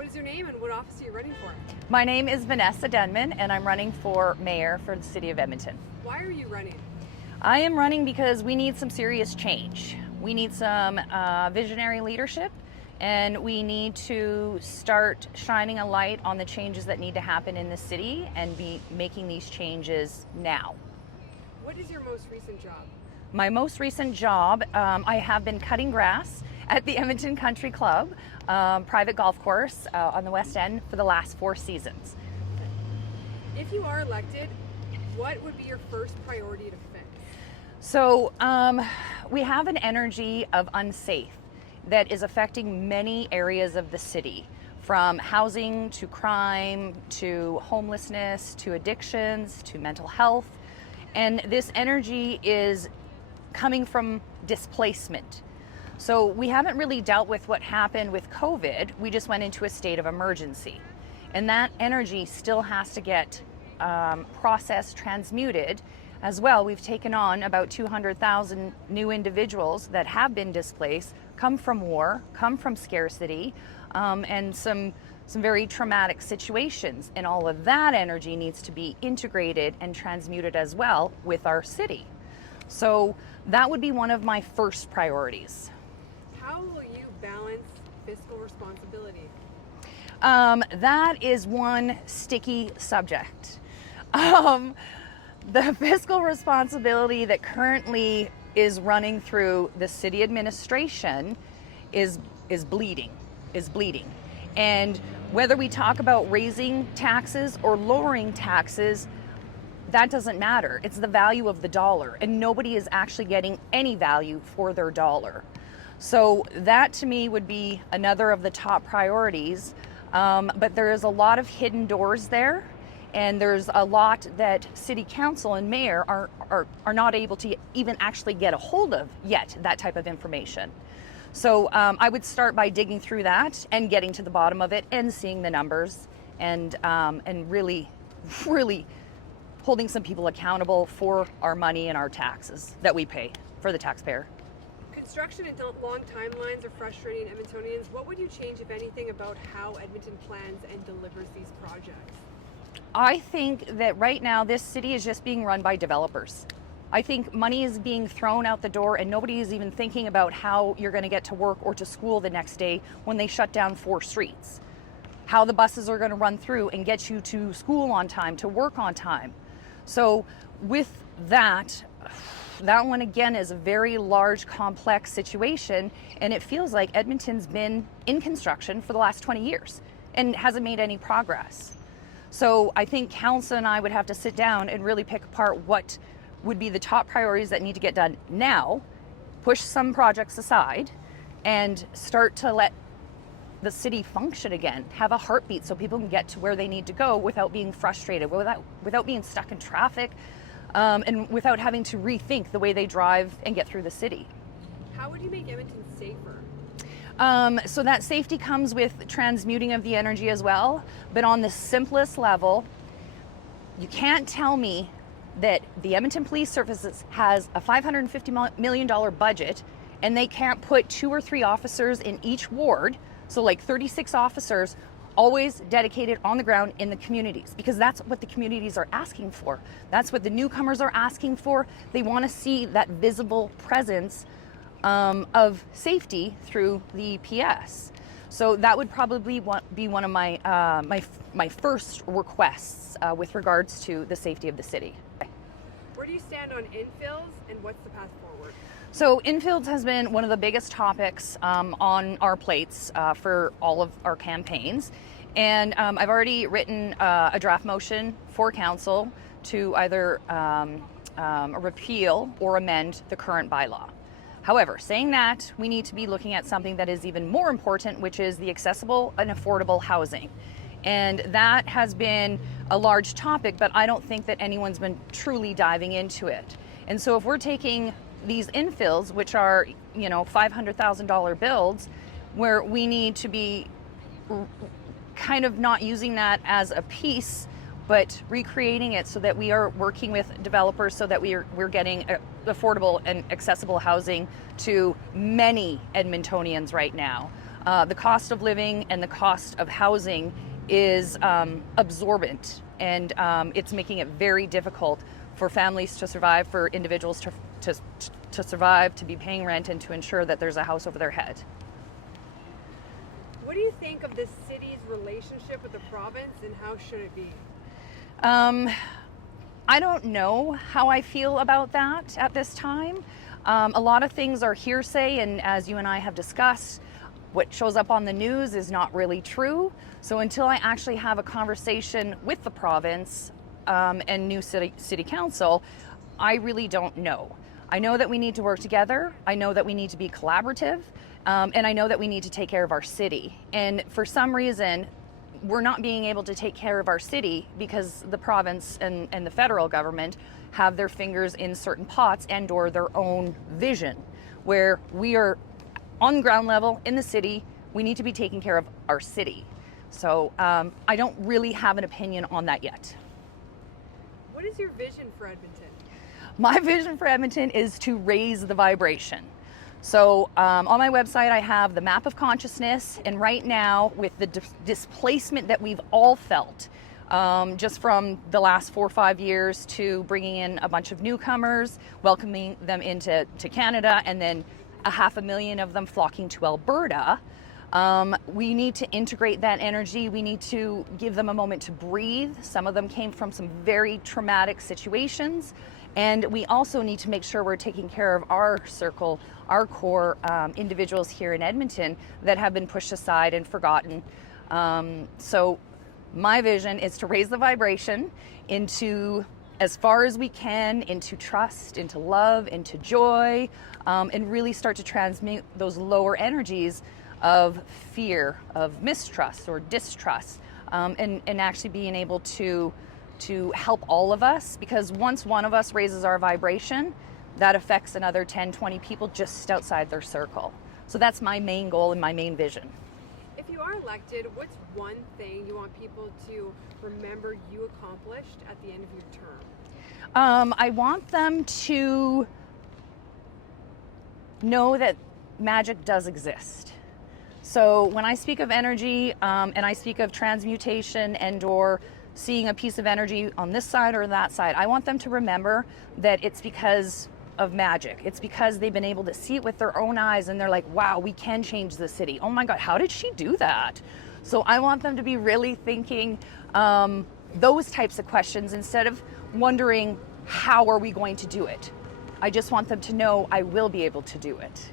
What is your name and what office are you running for? My name is Vanessa Denman and I'm running for mayor for the city of Edmonton. Why are you running? I am running because we need some serious change. We need some visionary leadership, and we need to start shining a light on the changes that need to happen in the city and be making these changes now. What is your most recent job? My most recent job, I have been cutting grass at the Edmonton Country Club, private golf course on the West End for the last 4 seasons. If you are elected, what would be your first priority to fix? So we have an energy of unsafe that is affecting many areas of the city, from housing to crime to homelessness to addictions to mental health. And this energy is coming from displacement. So we haven't really dealt with what happened with COVID. We just went into a state of emergency. And that energy still has to get processed, transmuted. As well, we've taken on about 200,000 new individuals that have been displaced, come from war, come from scarcity, and some very traumatic situations. And all of that energy needs to be integrated and transmuted as well with our city. So that would be one of my first priorities. How will you balance fiscal responsibility? That is one sticky subject. The fiscal responsibility that currently is running through the city administration is bleeding. And whether we talk about raising taxes or lowering taxes, that doesn't matter. It's the value of the dollar, and nobody is actually getting any value for their dollar. So that to me would be another of the top priorities. But there is a lot of hidden doors there, and there's a lot that city council and mayor are not able to even actually get a hold of yet, that type of information. So I would start by digging through that and getting to the bottom of it and seeing the numbers and really holding some people accountable for our money and our taxes that we pay for the taxpayer. Construction and long timelines are frustrating Edmontonians. What would you change, if anything, about how Edmonton plans and delivers these projects? I think that right now this city is just being run by developers. I think money is being thrown out the door and nobody is even thinking about how you're going to get to work or to school the next day when they shut down 4 streets. How the buses are going to run through and get you to school on time, to work on time. So with that one again is a very large, complex situation, and it feels like Edmonton's been in construction for the last 20 years and hasn't made any progress. So I think council and I would have to sit down and really pick apart what would be the top priorities that need to get done now, push some projects aside, and start to let the city function again, have a heartbeat so people can get to where they need to go without being frustrated, without being stuck in traffic, and without having to rethink the way they drive and get through the city. How would you make Edmonton safer? So that safety comes with transmuting of the energy as well, but on the simplest level, you can't tell me that the Edmonton Police Services has a $550 million budget and they can't put 2 or 3 officers in each ward, so like 36 officers always dedicated on the ground in the communities, because that's what the communities are asking for. That's what the newcomers are asking for. They want to see that visible presence of safety through the PS. So that would probably be one of my my first requests with regards to the safety of the city. Where do you stand on infills, and what's the path forward? So infills has been one of the biggest topics on our plates for all of our campaigns. And I've already written a draft motion for council to either repeal or amend the current bylaw. However, saying that, we need to be looking at something that is even more important, which is the accessible and affordable housing. And that has been a large topic, but I don't think that anyone's been truly diving into it. And so if we're taking these infills, which are, $500,000 builds, where we need to be kind of not using that as a piece, but recreating it so that we are working with developers so that we're getting affordable and accessible housing to many Edmontonians right now. The cost of living and the cost of housing is absorbent, and it's making it very difficult for families to survive, for individuals to survive, to be paying rent, and to ensure that there's a house over their head. What do you think of the city's relationship with the province, and how should it be? I don't know how I feel about that at this time. A lot of things are hearsay, and as you and I have discussed, what shows up on the news is not really true. So until I actually have a conversation with the province and new city council, I really don't know. I know that we need to work together. I know that we need to be collaborative. And I know that we need to take care of our city. And for some reason, we're not being able to take care of our city because the province and the federal government have their fingers in certain pots and or their own vision, where we are on ground level in the city. We need to be taking care of our city. So I don't really have an opinion on that yet. What is your vision for Edmonton? My vision for Edmonton is to raise the vibration. So on my website, I have the map of consciousness, and right now, with the displacement that we've all felt, just from the last 4 or 5 years, to bringing in a bunch of newcomers, welcoming them into Canada, and then 500,000 of them flocking to Alberta, we need to integrate that energy. We need to give them a moment to breathe. Some of them came from some very traumatic situations. And we also need to make sure we're taking care of our circle, our core individuals here in Edmonton that have been pushed aside and forgotten. So my vision is to raise the vibration into, as far as we can, into trust, into love, into joy, and really start to transmute those lower energies of fear, of mistrust or distrust, and actually being able to help all of us, because once one of us raises our vibration, that affects another 10, 20 people just outside their circle. So that's my main goal and my main vision. If you are elected, what's one thing you want people to remember you accomplished at the end of your term? I want them to know that magic does exist. So when I speak of energy and I speak of transmutation and or seeing a piece of energy on this side or that side, I want them to remember that it's because of magic. It's because they've been able to see it with their own eyes, and they're like, wow, we can change the city. Oh my God, how did she do that? So I want them to be really thinking those types of questions instead of wondering, how are we going to do it? I just want them to know I will be able to do it.